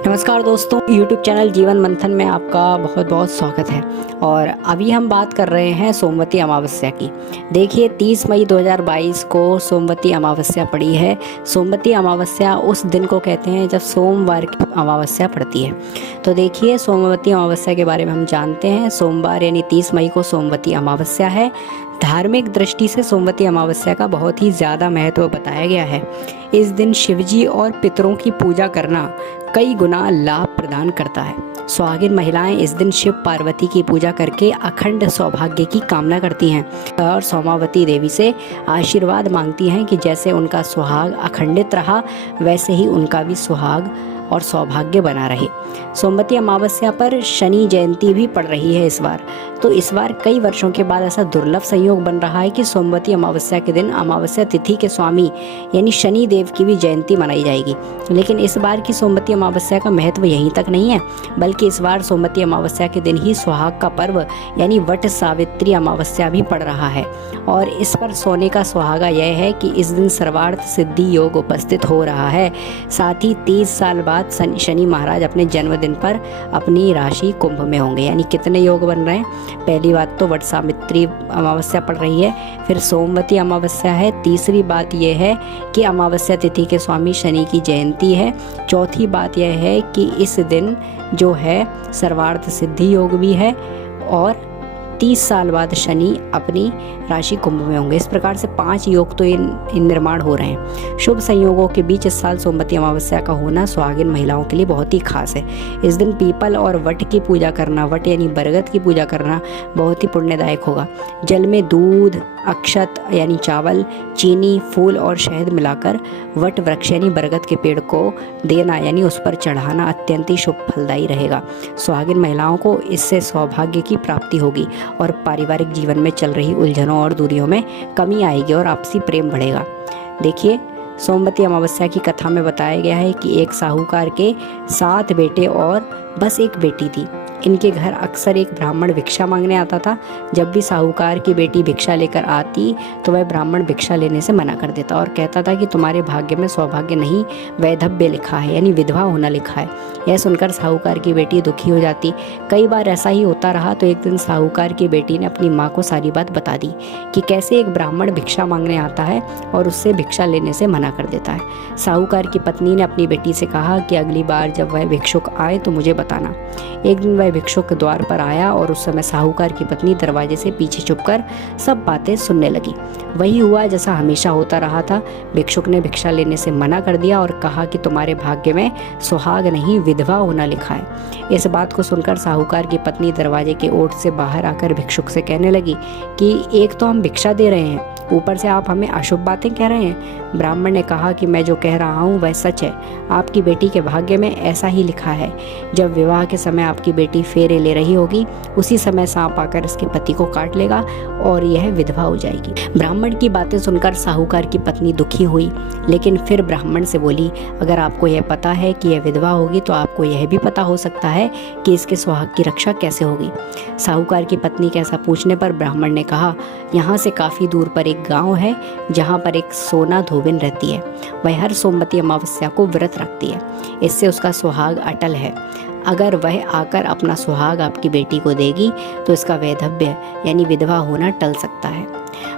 नमस्कार दोस्तों, YouTube channel जीवन मंथन में आपका बहुत बहुत स्वागत है। और अभी हम बात कर रहे हैं सोमवती अमावस्या की। देखिए 30 मई 2022 को सोमवती अमावस्या पड़ी है। सोमवती अमावस्या उस दिन को कहते हैं जब सोमवार की अमावस्या पड़ती है। तो देखिए सोमवती अमावस्या के बारे में हम जानते हैं। सोमवार यानी 30 मई को सोमवती अमावस्या है। धार्मिक दृष्टि से सोमवती अमावस्या का बहुत ही ज़्यादा महत्व बताया गया है। इस दिन शिवजी और पितरों की पूजा करना कई गुना लाभ प्रदान करता है। सुहागिन महिलाएं इस दिन शिव पार्वती की पूजा करके अखंड सौभाग्य की कामना करती हैं और सोमावती देवी से आशीर्वाद मांगती हैं कि जैसे उनका सुहाग अखंडित रहा वैसे ही उनका भी सुहाग और सौभाग्य बना रहे। सोमवती अमावस्या पर शनि जयंती भी पड़ रही है इस बार। तो इस बार कई वर्षों के बाद ऐसा दुर्लभ संयोग बन रहा है कि सोमवती अमावस्या के दिन अमावस्या तिथि के स्वामी यानी शनि देव की भी जयंती मनाई जाएगी। लेकिन इस बार की सोमवती अमावस्या का महत्व यहीं तक नहीं है, बल्कि इस बार सोमवती अमावस्या के दिन ही सुहाग का पर्व यानी वट सावित्री अमावस्या भी पड़ रहा है। और इस पर सोने का सुहागा यह है कि इस दिन सर्वार्थ सिद्धि योग उपस्थित हो रहा है। साथ ही 30 साल बाद शनि महाराज अपने जन्मदिन पर अपनी राशि कुंभ में होंगे। यानी कितने योग बन रहे हैं? पहली बात तो वट सावित्री अमावस्या पड़ रही है, फिर सोमवती अमावस्या है, तीसरी बात यह है कि अमावस्या तिथि के स्वामी शनि की जयंती है, चौथी बात यह है कि इस दिन जो है सर्वार्थ सिद्धि योग भी है और 30 साल बाद शनि अपनी राशि कुंभ में होंगे। इस प्रकार से 5 योग तो इन निर्माण हो रहे हैं। शुभ संयोगों के बीच इस साल सोमवती अमावस्या का होना सुहागिन महिलाओं के लिए बहुत ही खास है। इस दिन पीपल और वट की पूजा करना, वट यानी बरगद की पूजा करना बहुत ही पुण्यदायक होगा। जल में दूध, अक्षत यानी चावल, चीनी, फूल और शहद मिलाकर वट वृक्ष यानी बरगद के पेड़ को देना यानी उस पर चढ़ाना अत्यंत ही शुभ फलदायी रहेगा। सुहागिन महिलाओं को इससे सौभाग्य की प्राप्ति होगी और पारिवारिक जीवन में चल रही उलझनों और दूरियों में कमी आएगी और आपसी प्रेम बढ़ेगा। देखिए सोमवती अमावस्या की कथा में बताया गया है कि एक साहूकार के 7 बेटे और बस एक बेटी थी। इनके घर अक्सर एक ब्राह्मण भिक्षा मांगने आता था। जब भी साहूकार की बेटी भिक्षा लेकर आती तो वह ब्राह्मण भिक्षा लेने से मना कर देता और कहता था कि तुम्हारे भाग्य में सौभाग्य नहीं वैधव्य लिखा है यानी विधवा होना लिखा है। यह सुनकर साहूकार की बेटी दुखी हो जाती। कई बार ऐसा ही होता रहा तो एक दिन साहूकार की बेटी ने अपनी माँ को सारी बात बता दी कि कैसे एक ब्राह्मण भिक्षा मांगने आता है और उससे भिक्षा लेने से मना कर देता है। साहूकार की पत्नी ने अपनी बेटी से कहा कि अगली बार जब वह भिक्षुक आए तो मुझे बताना। एक दिन वह भिक्षुक द्वार पर आया और उस समय साहूकार की पत्नी दरवाजे से पीछे छुपकर सब बातें सुनने लगी। वही हुआ जैसा हमेशा होता रहा था। भिक्षुक ने भिक्षा लेने से मना कर दिया और कहा कि तुम्हारे भाग्य में सुहाग नहीं विधवा होना लिखा है। इस बात को सुनकर साहूकार की पत्नी दरवाजे के ओट से बाहर आकर भिक्षुक से कहने लगी कि एक तो हम भिक्षा दे रहे हैं, ऊपर से आप हमें अशुभ बातें कह रहे हैं। ब्राह्मण ने कहा कि मैं जो कह रहा हूँ वह सच है। आपकी बेटी के भाग्य में ऐसा ही लिखा है। जब विवाह के समय आपकी बेटी फेरे ले रही होगी उसी समय सांप आकर इसके पति को काट लेगा और यह विधवा हो जाएगी। ब्राह्मण की बातें सुनकर साहूकार की पत्नी दुखी हुई, लेकिन फिर ब्राह्मण से बोली अगर आपको यह पता है कि यह विधवा होगी तो आपको यह भी पता हो सकता है कि इसके सुहाग की रक्षा कैसे होगी। साहूकार की पत्नी के ऐसा पूछने पर ब्राह्मण ने कहा यहाँ से काफ़ी दूर पर एक गांव है जहां पर एक सोना धोबिन रहती है। वह हर सोमवती अमावस्या को व्रत रखती है। इससे उसका सुहाग अटल है। अगर वह आकर अपना सुहाग आपकी बेटी को देगी तो इसका वैधव्य यानी विधवा होना टल सकता है।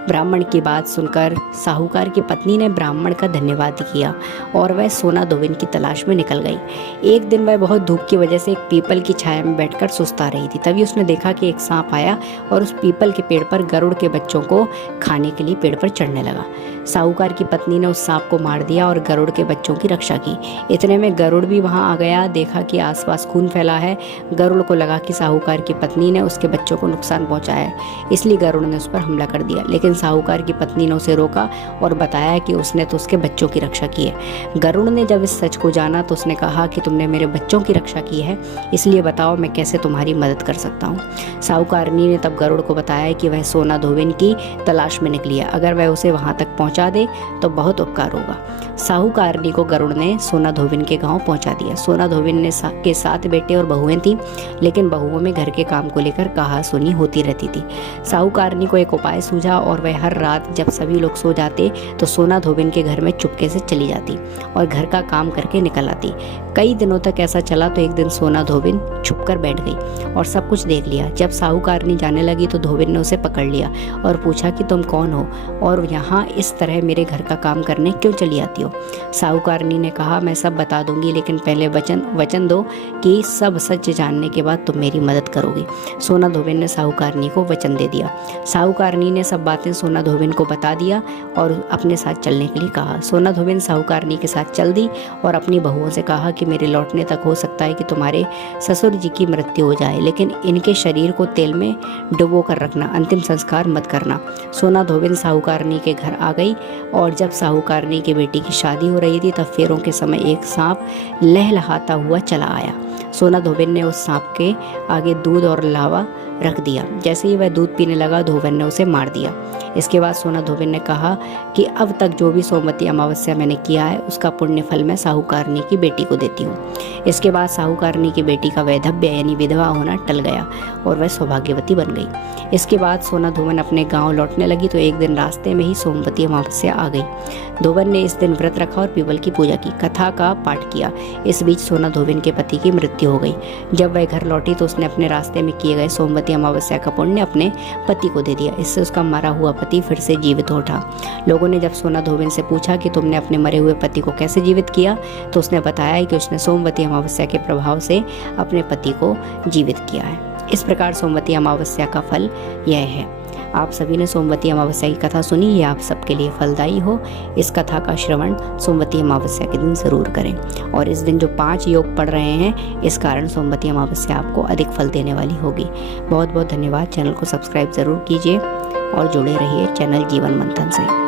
ब्राह्मण की बात सुनकर साहूकार की पत्नी ने ब्राह्मण का धन्यवाद किया और वह सोना धोबिन की तलाश में निकल गई। एक दिन वह बहुत धूप की वजह से एक पीपल की छाया में बैठकर सुस्ता रही थी। तभी उसने देखा कि एक सांप आया और उस पीपल के पेड़ पर गरुड़ के बच्चों को खाने के लिए पेड़ पर चढ़ने लगा। साहूकार की पत्नी ने उस सांप को मार दिया और गरुड़ के बच्चों की रक्षा की। इतने में गरुड़ भी वहां आ गया। देखा कि आसपास खून फैला है। गरुड़ को लगा कि साहूकार की पत्नी ने उसके बच्चों को नुकसान पहुंचाया है, इसलिए गरुड़ ने उस पर हमला कर दिया। लेकिन साहूकार की पत्नी ने उसे रोका और बताया कि उसने तो उसके बच्चों की रक्षा की है। गरुड़ ने जब इस सच को जाना तो उसने कहा कि तुमने मेरे बच्चों की रक्षा की है, इसलिए बताओ मैं कैसे तुम्हारी मदद कर सकता हूँ। साहूकारनी ने तब गरुड़ को बताया कि वह सोना धोबिन की तलाश में निकली है। अगर वह उसे वहां तक पहुंचा दे तो बहुत उपकार होगा। साहूकारनी को गरुड़ ने सोना धोबिन के गांव पहुंचा दिया। सोना धोबिन के साथ 7 बेटे और बहुएं थीं, लेकिन बहुओं में घर के काम को लेकर कहा-सुनी होती रहती थी। साहूकारनी को एक उपाय सूझा और वह हर रात जब सभी लोग सो जाते तो सोना धोबिन के घर में चुपके से चली जाती और घर का काम करके निकल आती। कई दिनों तक ऐसा चला तो एक दिन सोना धोबिन छुपकर बैठ गई और सब कुछ देख लिया। जब साहूकारनी जाने लगी तो धोबिन ने उसे पकड़ लिया और पूछा कि तुम कौन हो और यहाँ इस तरह मेरे घर का काम करने क्यों चली आती हो। साहूकारनी ने कहा, मैं सब बता दूंगी, लेकिन पहले वचन दो कि सब सच जानने के बाद तुम मेरी मदद करोगी। सोना धोबिन ने साहूकारनी को वचन दे दिया। साहूकारनी ने सब बातें सोना धोबिन को बता दिया और अपने साथ चलने के लिए कहा। सोना धोबिन साहूकारनी के साथ चल दी और अपनी बहुओं से कहा कि मेरे लौटने तक हो सकता है कि तुम्हारे ससुर जी की मृत्यु हो जाए, लेकिन इनके शरीर को तेल में डुबो कर रखना, अंतिम संस्कार मत करना। सोना धोबिन साहूकारनी के घर आ गई और जब साहूकारनी की बेटी की शादी हो रही थी तब फेरों के समय एक सांप लहलहाता हुआ चला आया। सोना धोबिन ने उस सांप के आगे दूध और लावा रख दिया। जैसे ही वह दूध पीने लगा, धोबिन ने उसे मार दिया। इसके बाद सोना धोबिन ने कहा कि अब तक जो भी सोमवती अमावस्या मैंने किया है उसका पुण्य फल मैं साहूकारनी की बेटी को देती हूँ। इसके बाद साहूकारनी की बेटी का वैधव्य यानी विधवा होना टल गया और वह सौभाग्यवती बन गई। इसके बाद सोना धोबिन अपने गांव लौटने लगी तो एक दिन रास्ते में ही सोमवती अमावस्या आ गई। धोबिन ने इस दिन व्रत रखा और पीपल की पूजा की, कथा का पाठ किया। इस बीच सोना धोबिन के पति की मृत्यु हो गई। जब वह घर लौटी तो उसने अपने रास्ते में किए गए सोमवती अमावस्या का पुण्य अपने पति को दे दिया। इससे उसका मरा हुआ पति फिर से जीवित हो उठा। लोगों ने जब सोना धोबिन से पूछा कि तुमने अपने मरे हुए पति को कैसे जीवित किया, तो उसने बताया कि उसने सोमवती अमावस्या के प्रभाव से अपने पति को जीवित किया है। इस प्रकार सोमवती अमावस्या का फल यह है। आप सभी ने सोमवती अमावस्या की कथा सुनी, ये आप सबके लिए फलदायी हो। इस कथा का श्रवण सोमवती अमावस्या के दिन ज़रूर करें और इस दिन जो 5 योग पढ़ रहे हैं, इस कारण सोमवती अमावस्या आपको अधिक फल देने वाली होगी। बहुत बहुत धन्यवाद। चैनल को सब्सक्राइब ज़रूर कीजिए और जुड़े रहिए चैनल जीवन मंथन से।